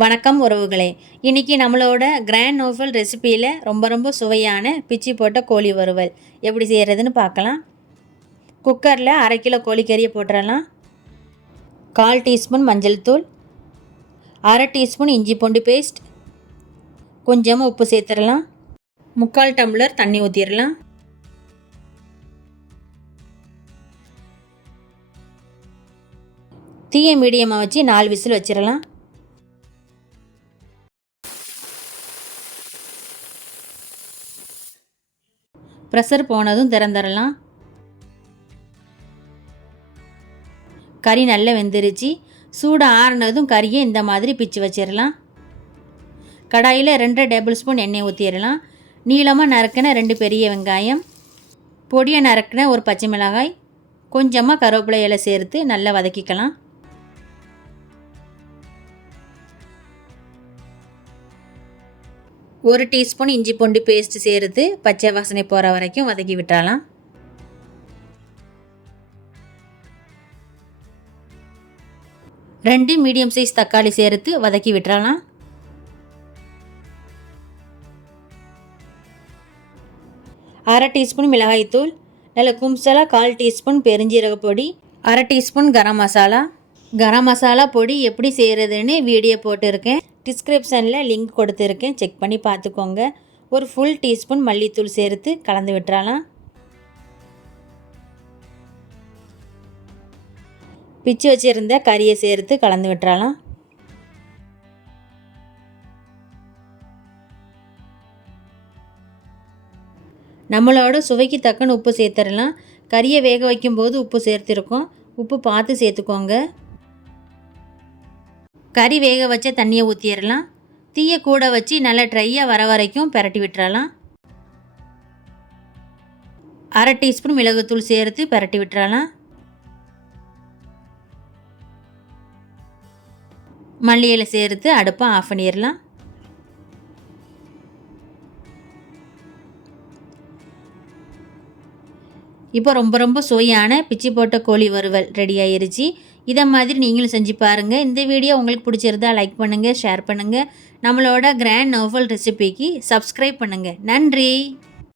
வணக்கம் உறவுகளே. இன்றைக்கி நம்மளோட கிராண்ட் நோஃபல் ரெசிப்பியில் ரொம்ப ரொம்ப சுவையான பிச்சி போட்ட கோழி வறுவல். எப்படி செய்கிறதுன்னு பார்க்கலாம். குக்கரில் அரை கிலோ கோழிக்கறியை போட்டுடலாம் கால் டீஸ்பூன் மஞ்சள் தூள். அரை டீஸ்பூன் இஞ்சி பூண்டு பேஸ்ட். கொஞ்சமாக உப்பு சேர்த்துடலாம். முக்கால் டம்ளர் தண்ணி ஊற்றிடலாம் தீய மீடியமாக வச்சு நாலு விசில் வச்சிடலாம். ப்ரெஷர் போனதும் திறந்துடலாம் கறி நல்லா வெந்துருச்சு. சூடு ஆறுனதும் கறியை இந்த மாதிரி பிச்சு வச்சிடலாம் கடாயில் ரெண்டரை டேபிள் ஸ்பூன் எண்ணெய் ஊற்றிடலாம் நீளமாக நறுக்கின ரெண்டு பெரிய வெங்காயம். பொடியை நறுக்கின ஒரு பச்சை மிளகாய். கொஞ்சமாக கருவேப்பிலை இலை சேர்த்து நல்லா வதக்கிக்கலாம். ஒரு டீஸ்பூன் இஞ்சி பூண்டு பேஸ்ட் சேர்த்து பச்சை வாசனை போகிற வரைக்கும் வதக்கி விட்டுறலாம். ரெண்டு மீடியம் சைஸ் தக்காளி சேர்த்து வதக்கி விட்டுறலாம். அரை டீஸ்பூன் மிளகாய்த்தூள் நல்ல கும்சலா கால் டீஸ்பூன் பெருஞ்சீரக பொடி. அரை டீஸ்பூன் கரம் மசாலா. கரம் மசாலா பொடி எப்படி செய்கிறதுன்னு வீடியோ போட்டிருக்கேன். டிஸ்கிரிப்ஷனில் லிங்க் கொடுத்துருக்கேன். செக் பண்ணி பார்த்துக்கோங்க. ஒரு ஃபுல் டீஸ்பூன் மல்லித்தூள் சேர்த்து கலந்து விட்டுறலாம். பிச்சு வச்சுருந்த கறியை சேர்த்து கலந்து விட்டுறலாம். நம்மளோட சுவைக்கு தக்கன உப்பு சேர்த்துடலாம். கறியை வேக வைக்கும்போது உப்பு சேர்த்துருக்கோம். உப்பு பார்த்து சேர்த்துக்கோங்க. கறி வேக வச்ச தண்ணியை ஊற்றிடலாம் தீயை கூட வச்சு நல்லா ட்ரையாக வர வரைக்கும் பரட்டி விட்டுறலாம். அரை டீஸ்பூன் மிளகுத்தூள் சேர்த்து பரட்டி விட்டுறலாம். மல்லியில் சேர்த்து அடுப்பை ஆஃப் பண்ணிடலாம் இப்போ ரொம்ப ரொம்ப சுவையான பிச்சி போட்ட கோழி வறுவல் ரெடி ஆயிருச்சு. இதை மாதிரி நீங்களும் செஞ்சு பாருங்கள் இந்த வீடியோ உங்களுக்கு பிடிச்சிருந்தா லைக் பண்ணுங்கள் ஷேர் பண்ணுங்கள் நம்மளோட கிராண்ட் நோவல் ரெசிபிக்கு சப்ஸ்கிரைப் பண்ணுங்கள் நன்றி!